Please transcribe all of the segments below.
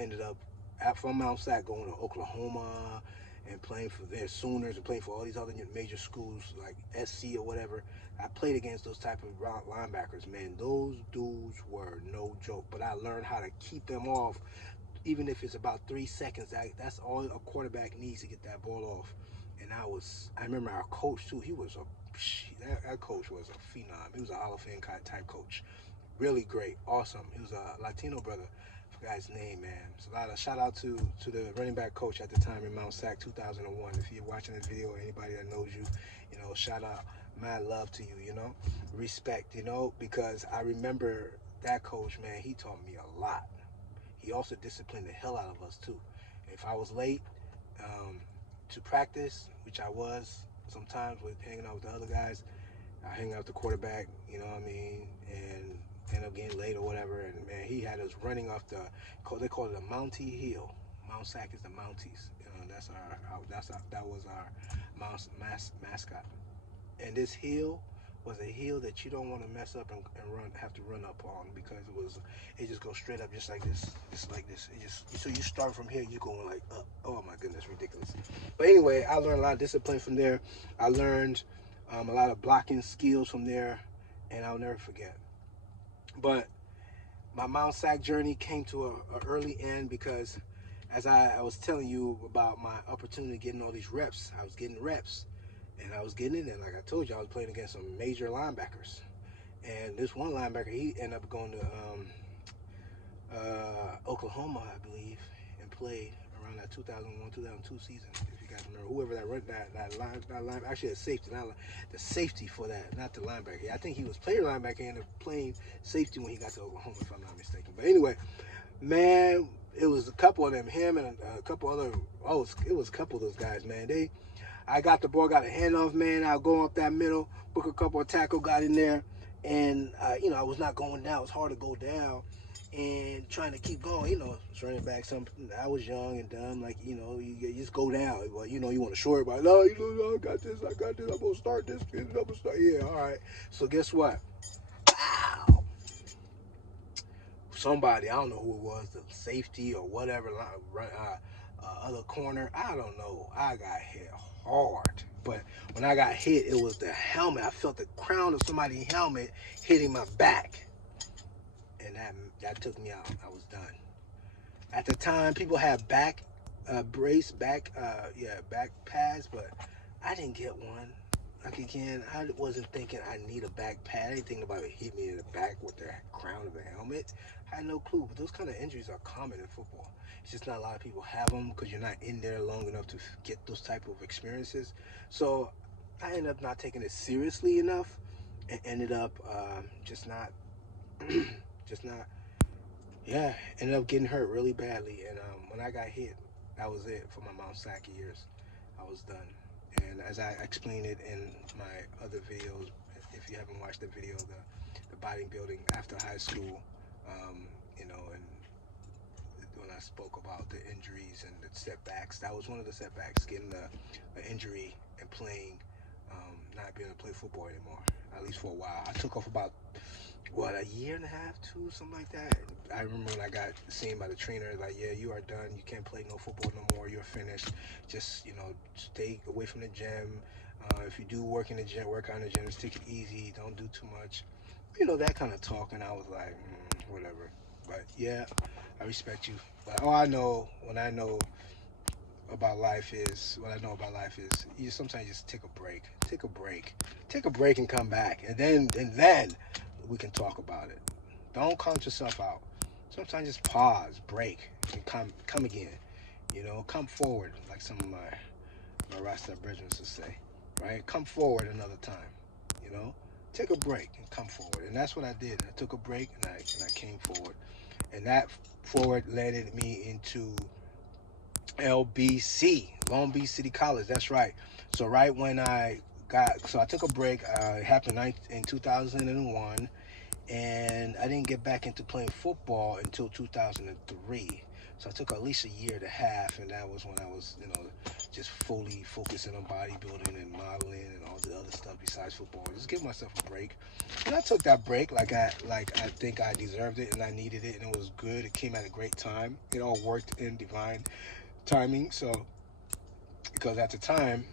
ended up from Mount Sac going to Oklahoma and playing for their Sooners and playing for all these other major schools like SC or whatever. I played against those type of linebackers, man. Those dudes were no joke. But I learned how to keep them off, even if it's about 3 seconds. That's all a quarterback needs to get that ball off. And I remember our coach too. He was that coach was a phenom. He was a Hall of Fame type coach. Really great, awesome. He was a Latino brother. I forgot his name, man. So a lot of shout out to the running back coach at the time in Mount Sac, 2001. If you're watching this video, anybody that knows you, shout out, mad love to you, respect, because I remember that coach, man. He taught me a lot. He also disciplined the hell out of us too. If I was late to practice, which I was sometimes with hanging out with the other guys, I hang out with the quarterback, you know what I mean, and end up getting late or whatever. And man, he had us running off they call it a Mountie Hill. Mount Sac is the Mounties. That was our mascot. And this hill was a hill that you don't want to mess up and have to run up on, because it just goes straight up just like this. Just like this. So you start from here, you're going like up. Oh my goodness, ridiculous. But anyway, I learned a lot of discipline from there. I learned a lot of blocking skills from there, and I'll never forget. But my Mount Sac journey came to an early end, because as I was telling you about my opportunity getting all these reps, I was getting reps. And I was getting in there. Like I told you, I was playing against some major linebackers. And this one linebacker, he ended up going to Oklahoma, I believe, and played around that 2001, 2002 season. If you guys remember, whoever that line, actually a safety, not the safety for that, not the linebacker. I think he was playing linebacker and ended up playing safety when he got to Oklahoma, if I'm not mistaken. But anyway, man, it was a couple of them, him and a couple other. Oh, it was a couple of those guys, man. I got the ball, got a handoff, man. I'll go up that middle, book a couple of tackle, got in there, and I was not going down. It was hard to go down, and trying to keep going. It's running back. I was young and dumb, like you just go down. But you want to short, but no, I got this. I'm gonna start this. Yeah, all right. So guess what? Wow. Somebody, I don't know who it was, the safety or whatever, other corner, I don't know. I got hit hard. But when I got hit, it was the helmet. I felt the crown of somebody's helmet hitting my back. And that took me out. I was done. At the time, people had back back pads, but I didn't get one. Like again, I wasn't thinking I need a back pad. I didn't think about it hit me in the back with the crown of the helmet. I had no clue. But those kind of injuries are common in football. It's just not a lot of people have them because you're not in there long enough to get those type of experiences. So I ended up not taking it seriously enough, and ended up just not, ended up getting hurt really badly. And when I got hit, that was it for my Mount Sac years. I was done. And as I explained it in my other videos, if you haven't watched the video, the bodybuilding after high school, and when I spoke about the injuries and the setbacks, that was one of the setbacks, getting an injury and playing, not being able to play football anymore, at least for a while. I took off about, a year and a half, two, something like that. I remember when I got seen by the trainer, like, yeah, you are done. You can't play no football no more. You're finished. Just, stay away from the gym. If you do work in the gym, work out in the gym, just take it easy. Don't do too much. That kind of talk. And I was like, whatever. But, yeah, I respect you. But all I know, what I know about life is, you sometimes just take a break and come back. And then we can talk about it. Don't count yourself out. Sometimes just pause, break, and come again. Come forward, like some of my Rasta brethren would say, right? Come forward another time. Take a break and come forward. And that's what I did. I took a break and I came forward. And that forward landed me into LBC, Long Beach City College. That's right. So right when I took a break. It happened in 2001, and I didn't get back into playing football until 2003. So I took at least a year and a half, and that was when I was, just fully focusing on bodybuilding and modeling and all the other stuff besides football. Just give myself a break. And I took that break like I think I deserved it and I needed it, and it was good. It came at a great time. It all worked in divine timing. So because at the time,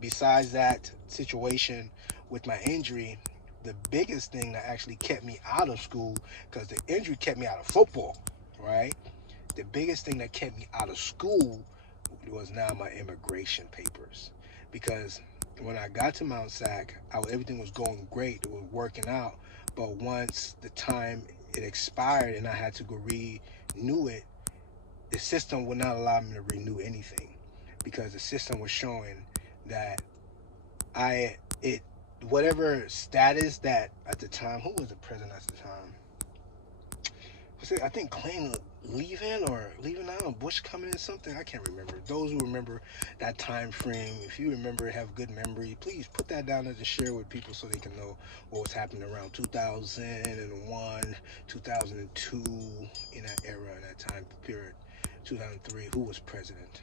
besides that situation with my injury, the biggest thing that actually kept me out of school, because the injury kept me out of football, right? The biggest thing that kept me out of school was now my immigration papers. Because when I got to Mount Sac, everything was going great. It was working out. But once the time it expired and I had to go renew it, the system would not allow me to renew anything, because the system was showing that it whatever status that at the time, who was the president at the time? Was it, I think, Clinton leaving out, and Bush coming in, something, I can't remember. Those who remember that time frame, if you remember, have good memory, please put that down there to share with people so they can know what was happening around 2001, 2002, in that era, in that time period, 2003, who was president.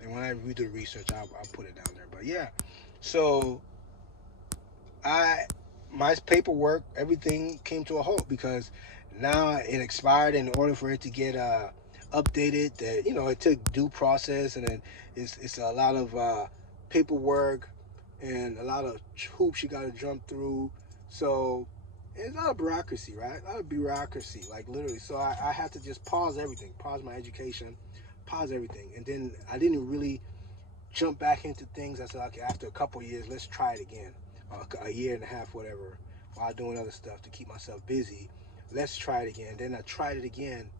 And when I read the research, I'll put it down there. But yeah, so my paperwork, everything came to a halt because now it expired. In order for it to get updated, that it took due process, and then it's a lot of paperwork and a lot of hoops you got to jump through. So it's a lot of bureaucracy, right? A lot of bureaucracy, like literally. So I had to just pause everything, pause my education, pause everything, and then I didn't really jump back into things. I said, okay, after a couple of years, let's try it again. A year and a half, whatever, while doing other stuff to keep myself busy. Let's try it again. Then I tried it again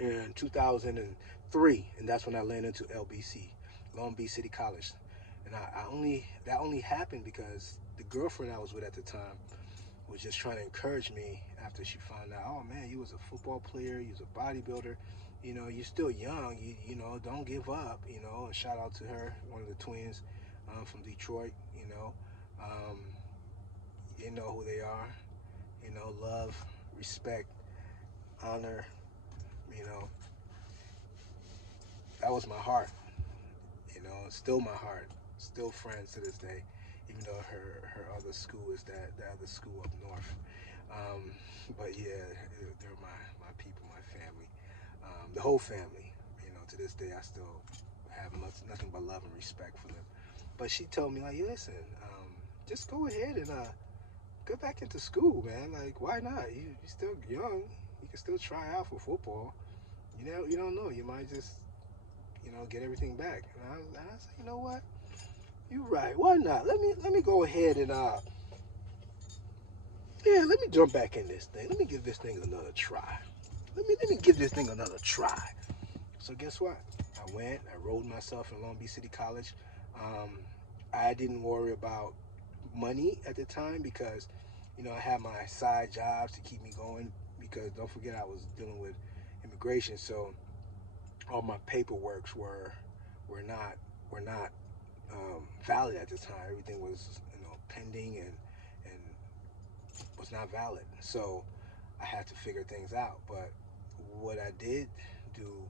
in 2003, and that's when I landed into LBC, Long Beach City College. And that only happened because the girlfriend I was with at the time was just trying to encourage me after she found out, oh man, you was a football player, you was a bodybuilder, you're still young, don't give up, and shout out to her, one of the twins from Detroit, um, you know who they are, love, respect, honor, you know, that was my heart, still my heart, still friends to this day, even though her other school is the other school up north. But yeah, they're my people, my family, the whole family. To this day, I still have nothing but love and respect for them. But she told me, like, listen, just go ahead and go back into school, man. Like, why not? You're still young. You can still try out for football. You don't know. You might just, get everything back. And I said, you know what? You're right. Why not? Let me go ahead and let me jump back in this thing. Let me give this thing another try. Let me give this thing another try. So guess what? I enrolled myself in Long Beach City College. Um, I didn't worry about money at the time because, I had my side jobs to keep me going, because don't forget I was dealing with immigration. So all my paperworks were not valid at the time. Everything was, pending and was not valid. So I had to figure things out. But what I did do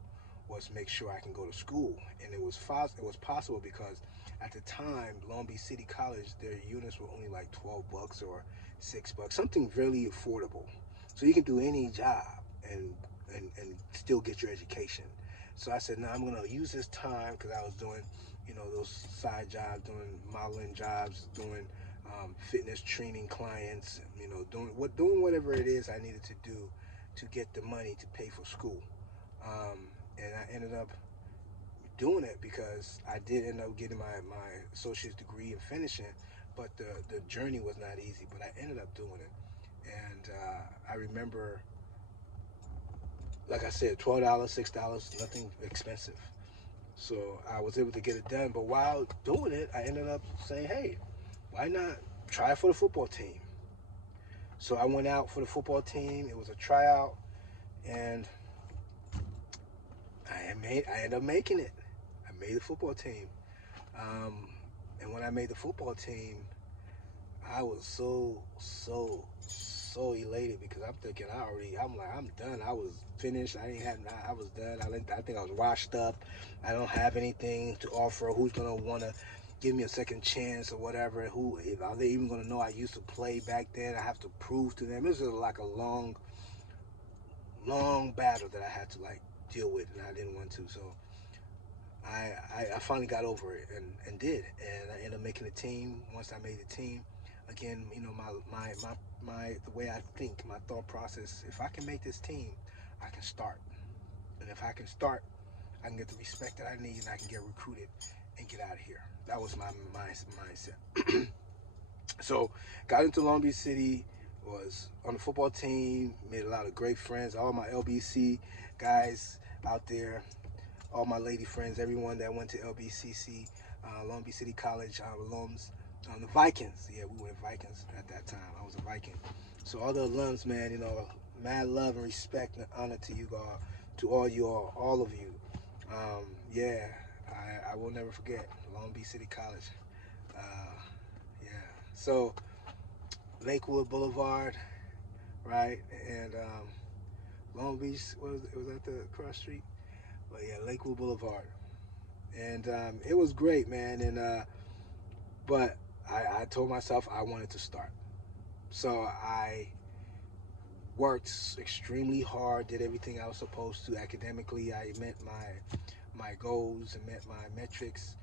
was make sure I can go to school, and it was possible because at the time, Long Beach City College, their units were only like $12 or $6, something really affordable. So you can do any job and still get your education. So I said, no, I'm gonna use this time, because I was doing, those side jobs, doing modeling jobs, doing fitness training clients, doing whatever it is I needed to do to get the money to pay for school. And I ended up doing it because I did end up getting my associate's degree and finishing, but the journey was not easy, but I ended up doing it. And I remember, like I said, $12, $6, nothing expensive. So I was able to get it done. But while doing it, I ended up saying, hey, why not try for the football team? So I went out for the football team. It was a tryout, and I ended up making it. I made the football team. And when I made the football team, I was so so elated because I'm thinking I'm like, I'm done. I was finished. I was done. I think I was washed up. I don't have anything to offer. Who's gonna wanna give me a second chance or whatever? Are they even gonna know I used to play back then? I have to prove to them. It was just like a long battle that I had to like deal with, and I didn't want to. So I finally got over it and did, and I ended up making the team. Once I made the team, again, the way I think, my thought process. If I can make this team, I can start, and if I can start, I can get the respect that I need, and I can get recruited and get out of here. That was my mindset. So got into Long Beach City, was on the football team, made a lot of great friends. All my LBC guys out there, all my lady friends, everyone that went to LBCC, Long Beach City College alums, the Vikings. Yeah, we were Vikings at that time. I was a Viking. So all the alums, man, mad love and respect and honor to you all, to all of you. Yeah, I will never forget Long Beach City College. Uh, yeah. So Lakewood Boulevard, right, and Long Beach. Was that the cross street? But yeah, Lakewood Boulevard. And it was great, man. But I told myself I wanted to start, so I worked extremely hard, did everything I was supposed to academically. I met my goals and met my metrics.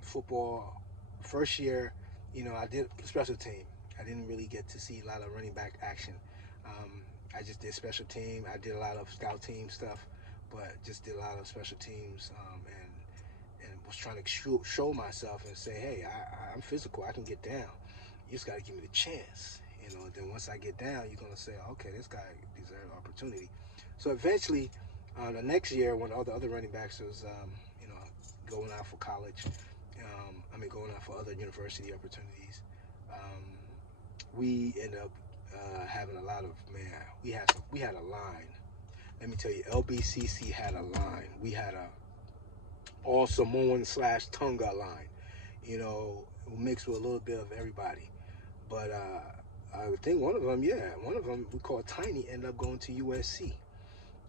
Football, first year, I did special team. I didn't really get to see a lot of running back action. I just did special team. I did a lot of scout team stuff, but just did a lot of special teams, and was trying to show myself and say, hey, I'm physical. I can get down. You just got to give me the chance. Then once I get down, you're going to say, okay, this guy deserves an opportunity. So eventually, the next year, when all the other running backs was, going out for college, going out for other university opportunities, we ended up having a lot of, we had a line. Let me tell you, LBCC had a line. We had a all Samoan / Tonga line, mixed with a little bit of everybody. But I think one of them we called Tiny, ended up going to USC.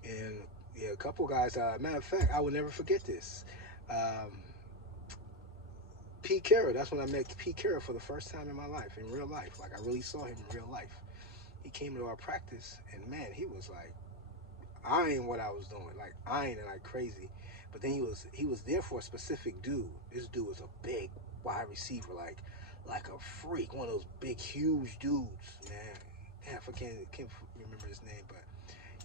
And yeah, a couple guys, matter of fact, I will never forget this. Um, Pete Carroll, that's when I met Pete Carroll for the first time in my life, in real life. Like, I really saw him in real life. He came to our practice, and man, he was like eyeing what I was doing, like eyeing it like crazy. But then he was there for a specific dude. This dude was a big wide receiver, like a freak, one of those big, huge dudes, man. Damn, I can't remember his name, but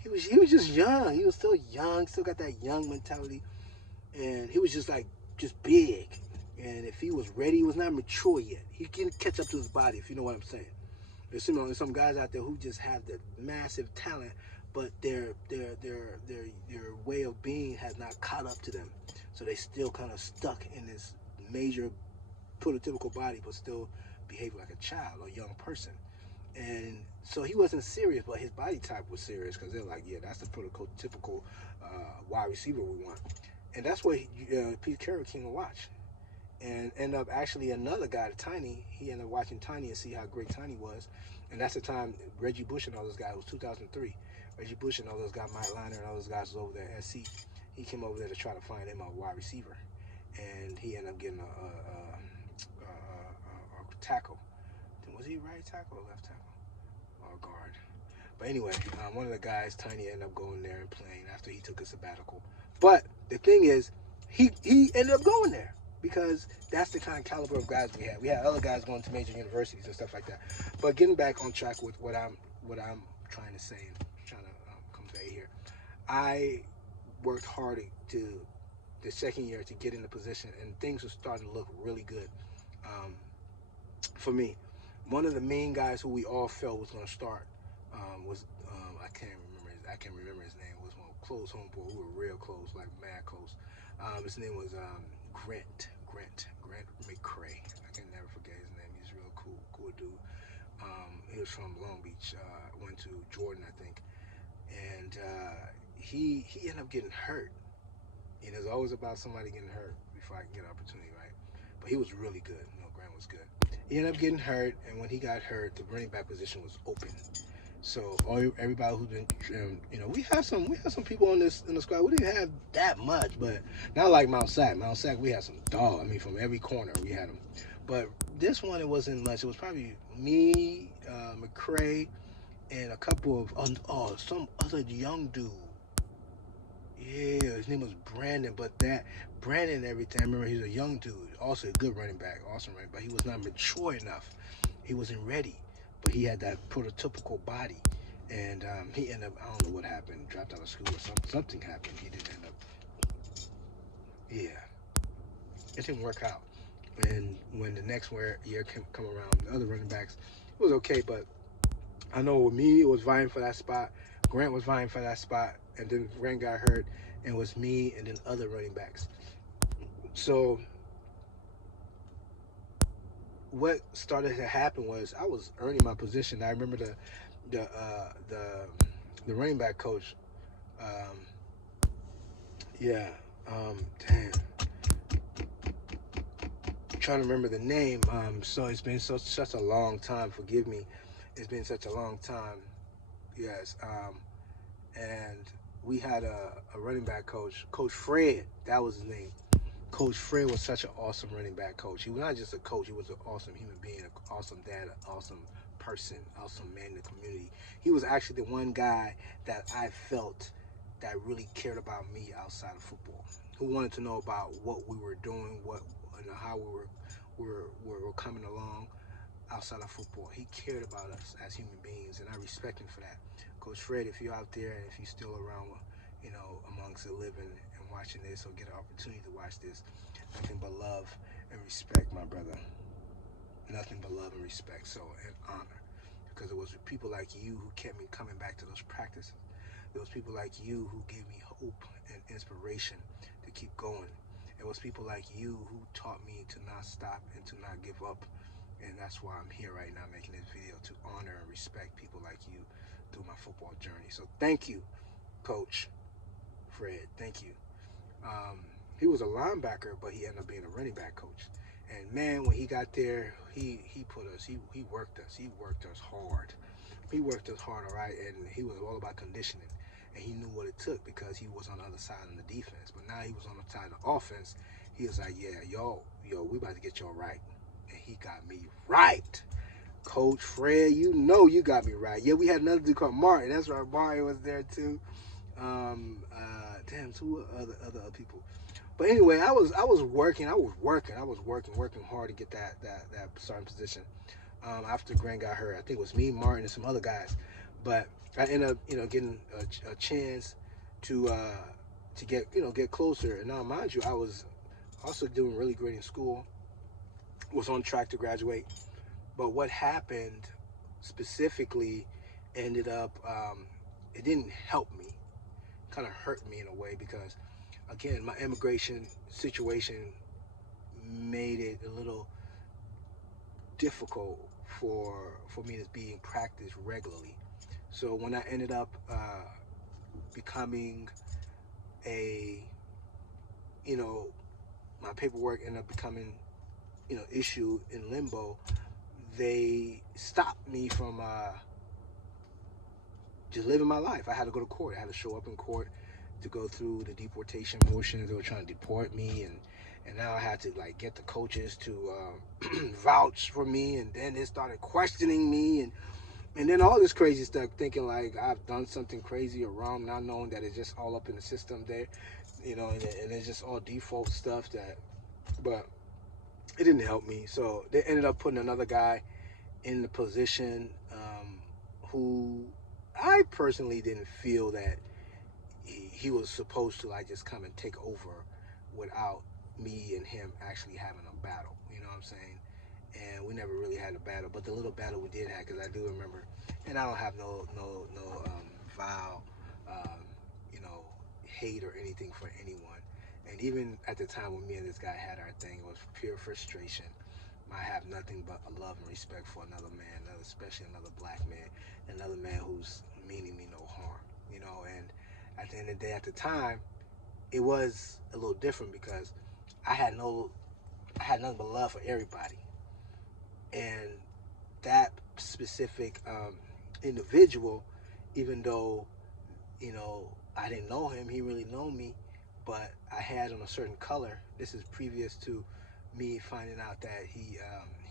he was just young. He was still young, still got that young mentality, and he was just big. And if he was ready, he was not mature yet. He can catch up to his body, if you know what I'm saying. There's some guys out there who just have the massive talent, but their way of being has not caught up to them. So they still kind of stuck in this major prototypical body, but still behave like a child or young person. And so he wasn't serious, but his body type was serious because they're like, yeah, that's the prototypical wide receiver we want. And that's what Pete Carroll came to watch. And end up actually another guy, Tiny, he ended up watching Tiny and see how great Tiny was. And that's the time Reggie Bush and all those guys, it was 2003. Reggie Bush and all those guys, Mike Liner and all those guys was over there at SC. He came over there to try to find him a wide receiver. And he ended up getting a tackle. Was he right tackle or left tackle? Or guard? But anyway, one of the guys, Tiny, ended up going there and playing after he took a sabbatical. But the thing is, he ended up going there because that's the kind of caliber of guys we had. We had other guys going to major universities and stuff like that. But getting back on track with what I'm trying to say and trying to convey here, I worked hard to the second year to get in the position, and things were starting to look really good for me. One of the main guys who we all felt was going to start was I can't remember his name. Was one close homeboy. We were real close, like mad close. His name was Grant McCray. I can never forget his name. He's real cool dude. He was from Long Beach. Went to Jordan, I think, and he ended up getting hurt. And it's always about somebody getting hurt before I can get an opportunity, right? But he was really good. Grant was good. He ended up getting hurt, and when he got hurt, the running back position was open. So everybody who's been, we had some people in the squad. We didn't have that much, but not like Mount Sac. Mount Sac, we had some dog. I mean, from every corner we had them. But this one, it wasn't much. It was probably me, McCray, and a couple of some other young dude. Yeah, his name was Brandon, but that Brandon and everything. I remember he was a young dude, also a good running back, awesome running back. He was not mature enough. He wasn't ready, but he had that prototypical body. And he ended up, I don't know what happened, dropped out of school or something happened. He didn't end up, yeah, it didn't work out. And when the next year come around, the other running backs, it was okay, but I know with me, it was vying for that spot. Grant was vying for that spot, and then Grant got hurt, and it was me and then other running backs. So what started to happen was I was earning my position. I remember the uh, the the running back coach. Um, yeah, damn, I'm trying to remember the name. So it's been such a long time. Forgive me. It's been such a long time. Yes. And we had a running back coach, Coach Fred. That was his name. Coach Fred was such an awesome running back coach. He was not just a coach; he was an awesome human being, an awesome dad, an awesome person, awesome man in the community. He was actually the one guy that I felt that really cared about me outside of football, who wanted to know about what we were doing, how we were coming along outside of football. He cared about us as human beings, and I respect him for that. Coach Fred, if you're out there and if you're still around, amongst the living and watching this or get an opportunity to watch this, nothing but love and respect, my brother. Nothing but love and respect, so, and honor. Because it was people like you who kept me coming back to those practices. It was people like you who gave me hope and inspiration to keep going. It was people like you who taught me to not stop and to not give up. And that's why I'm here right now making this video, to honor and respect people like you through my football journey. So thank you, Coach Fred. Thank you. He was a linebacker, but he ended up being a running back coach. And man, when he got there, he worked us. He worked us hard. He worked us hard, all right, and he was all about conditioning. And he knew what it took because he was on the other side of the defense. But now he was on the side of the offense. He was like, yeah, yo, we about to get y'all right. And he got me right. Coach Fred, you got me right. Yeah, we had another dude called Martin. That's right, Martin was there too. Two other people. But anyway, working hard to get that starting position. After Grant got hurt, I think it was me, Martin, and some other guys. But I ended up, getting a chance to get closer. And now, mind you, I was also doing really great in school. Was on track to graduate. But what happened specifically ended up, it didn't help me. Kind of hurt me in a way because, again, my immigration situation made it a little difficult for me to be in practice regularly. So when I ended up becoming a, my paperwork ended up becoming, issue in limbo, they stopped me from just living my life. I had to go to court. I had to show up in court to go through the deportation motions. They were trying to deport me, and now I had to get the coaches to vouch for me, and then they started questioning me, and then all this crazy stuff, thinking I've done something crazy or wrong, not knowing that it's just all up in the system there, and it's just all default stuff but it didn't help me. So they ended up putting another guy in the position who I personally didn't feel that he was supposed to just come and take over without me and him actually having a battle. You know what I'm saying? And we never really had a battle, but the little battle we did have, because I do remember, and I don't have no vile, um, you know, hate or anything for anyone. And even at the time when me and this guy had our thing, it was pure frustration. I have nothing but a love and respect for another man, especially another black man, another man who's meaning me no harm, and at the end of the day, at the time, it was a little different because I had nothing but love for everybody. And that specific individual, even though, you know, I didn't know him, he really know me, but I had on a certain color. This is previous to me finding out that he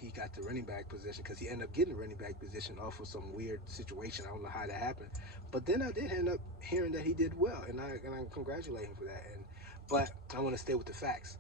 got the running back position, because he ended up getting the running back position off of some weird situation. I don't know how that happened, but then I did end up hearing that he did well, and I congratulate him for that. And but I want to stay with the facts.